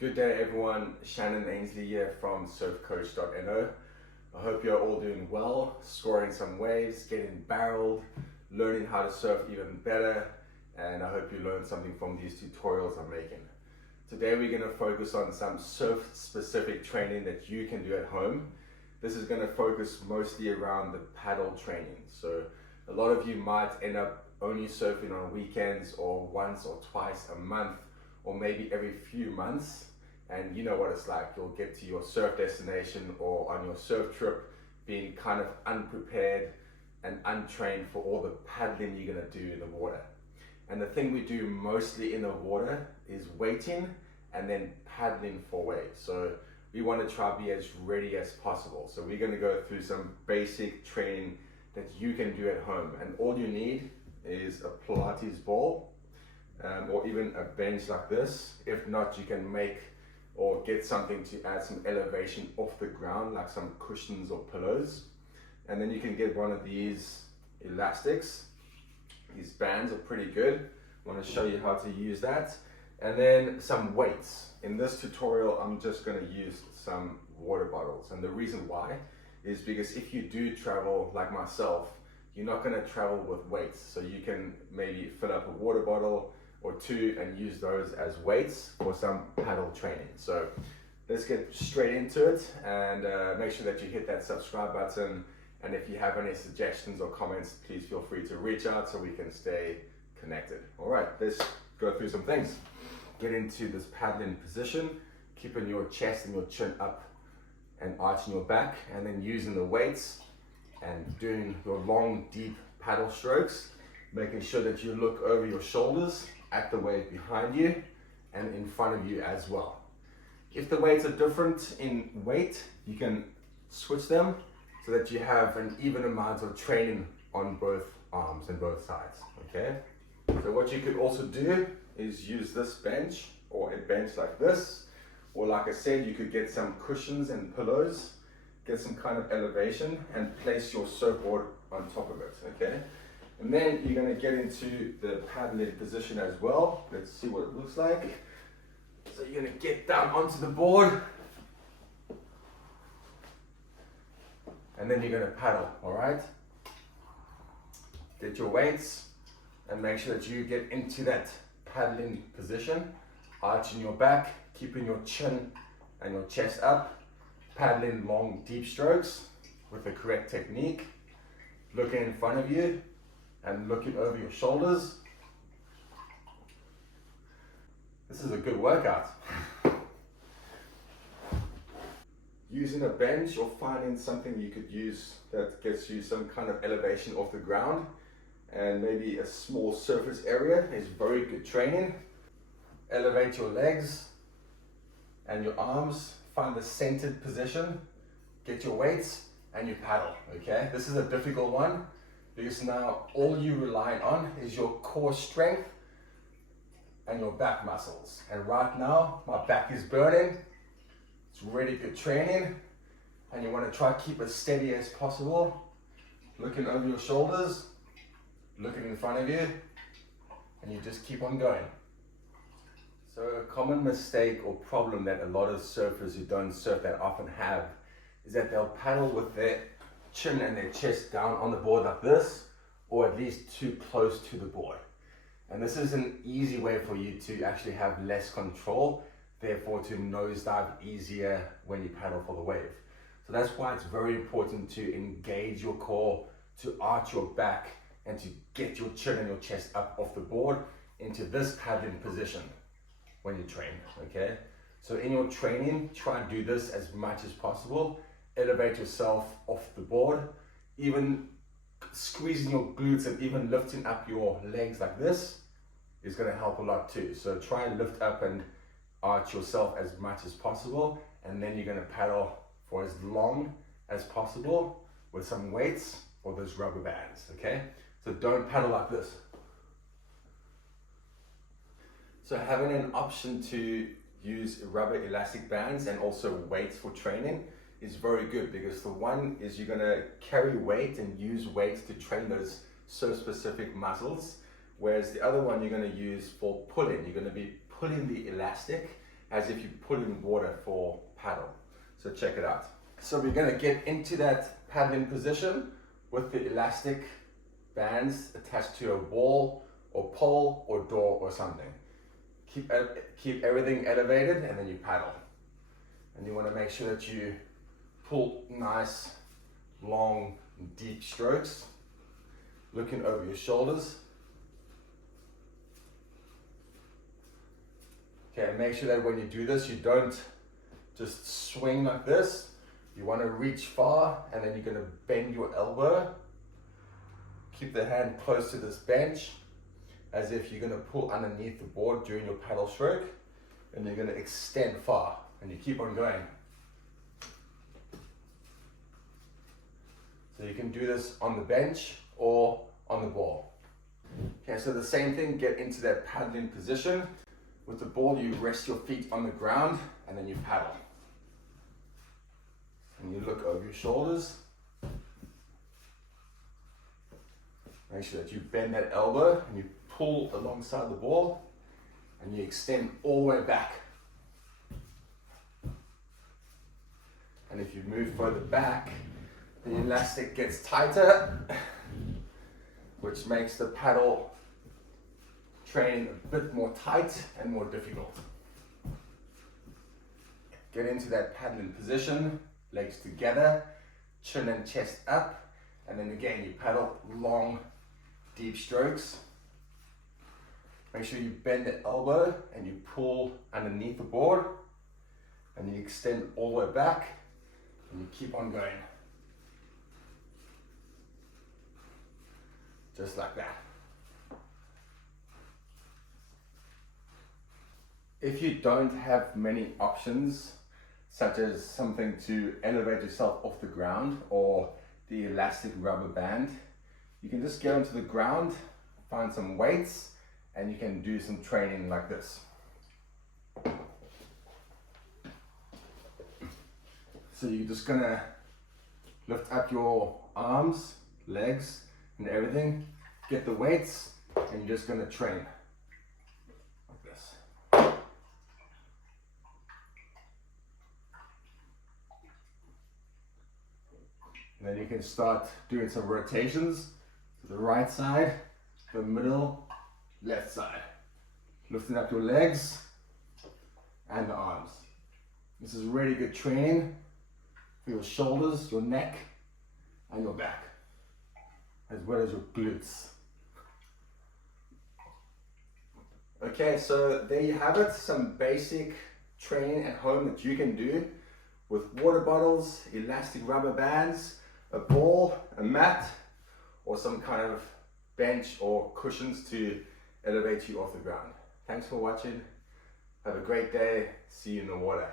Good day everyone, Shannon Ainslie here from surfcoach.no. I hope you're all doing well, scoring some waves, getting barreled, learning how to surf even better, and I hope you learned something from these tutorials I'm making. Today we're going to focus on some surf specific training that you can do at home. This is going to focus mostly around the paddle training. So a lot of you might end up only surfing on weekends or once or twice a month or maybe every few months. And you know what it's like, you'll get to your surf destination or on your surf trip being kind of unprepared and untrained for all the paddling you're going to do in the water. And the thing we do mostly in the water is waiting and then paddling for waves. So we want to try to be as ready as possible. So we're going to go through some basic training that you can do at home. And all you need is a Pilates ball or even a bench like this. If not, you can make or get something to add some elevation off the ground, like some cushions or pillows. And then you can get one of these elastics. These bands are pretty good. I want to show you how to use that. And then some weights. In this tutorial, I'm just going to use some water bottles. And the reason why is because if you do travel like myself, you're not going to travel with weights. So you can maybe fill up a water bottle or two and use those as weights for some paddle training. So let's get straight into it and make sure that you hit that subscribe button. And if you have any suggestions or comments, please feel free to reach out so we can stay connected. All right, let's go through some things. Get into this paddling position, keeping your chest and your chin up and arching your back, and then using the weights and doing your long, deep paddle strokes, making sure that you look over your shoulders at the wave behind you and in front of you as well. If the weights are different in weight, you can switch them so that you have an even amount of training on both arms and both sides, okay? So what you could also do is use this bench or a bench like this, or like I said, you could get some cushions and pillows, get some kind of elevation and place your surfboard on top of it, okay? And then you're going to get into the paddling position as well. Let's see what it looks like. So you're going to get down onto the board. And then you're going to paddle, all right? Get your weights and make sure that you get into that paddling position. Arching your back, keeping your chin and your chest up. Paddling long, deep strokes with the correct technique. Looking in front of you and looking over your shoulders. This is a good workout. Using a bench or finding something you could use that gets you some kind of elevation off the ground and maybe a small surface area is very good training. Elevate your legs and your arms, find a centered position, get your weights and you paddle, okay? This is a difficult one because now all you rely on is your core strength and your back muscles. And right now, my back is burning. It's really good training. And you want to try to keep as steady as possible. Looking over your shoulders, looking in front of you, and you just keep on going. So a common mistake or problem that a lot of surfers who don't surf that often have is that they'll paddle with their chin and their chest down on the board like this, or at least too close to the board. And this is an easy way for you to actually have less control, therefore to nosedive easier when you paddle for the wave. So that's why it's very important to engage your core, to arch your back, and to get your chin and your chest up off the board into this paddling position when you train, okay? So in your training, try and do this as much as possible. Elevate yourself off the board, even squeezing your glutes and even lifting up your legs like this is going to help a lot too. So try and lift up and arch yourself as much as possible, and then you're going to paddle for as long as possible with some weights or those rubber bands, okay? So don't paddle like this. So having an option to use rubber elastic bands and also weights for training is very good, because the one is you're going to carry weight and use weights to train those so specific muscles, whereas the other one you're going to use for pulling. You're going to be pulling the elastic as if you put in water for paddle. So check it out. So we're gonna get into that paddling position with the elastic bands attached to a wall or pole or door or something. Keep everything elevated and then you paddle. And you wanna make sure that you pull nice, long, deep strokes, looking over your shoulders. Okay, make sure that when you do this, you don't just swing like this. You want to reach far, and then you're going to bend your elbow. Keep the hand close to this bench, as if you're going to pull underneath the board during your paddle stroke, and you're going to extend far, and you keep on going. So you can do this on the bench or on the ball. Okay, so the same thing, get into that paddling position. With the ball, you rest your feet on the ground, and then you paddle. And you look over your shoulders. Make sure that you bend that elbow and you pull alongside the ball and you extend all the way back. And if you move further back, the elastic gets tighter, which makes the paddle training a bit more tight and more difficult. Get into that paddling position. Legs together, chin and chest up, and then again you paddle long, deep strokes. Make sure you bend the elbow and you pull underneath the board, and you extend all the way back, and you keep on going. Just like that. If you don't have many options, such as something to elevate yourself off the ground or the elastic rubber band, you can just get onto the ground, find some weights, and you can do some training like this. So you're just gonna lift up your arms, legs, and everything, get the weights, and you're just gonna train like this. And then you can start doing some rotations to the right side, the middle, left side. Lifting up your legs and the arms. This is really good training for your shoulders, your neck, and your back, as well as your glutes. Okay, so there you have it, some basic training at home that you can do with water bottles, elastic rubber bands, a ball, a mat, or some kind of bench or cushions to elevate you off the ground. Thanks for watching. Have a great day. See you in the water.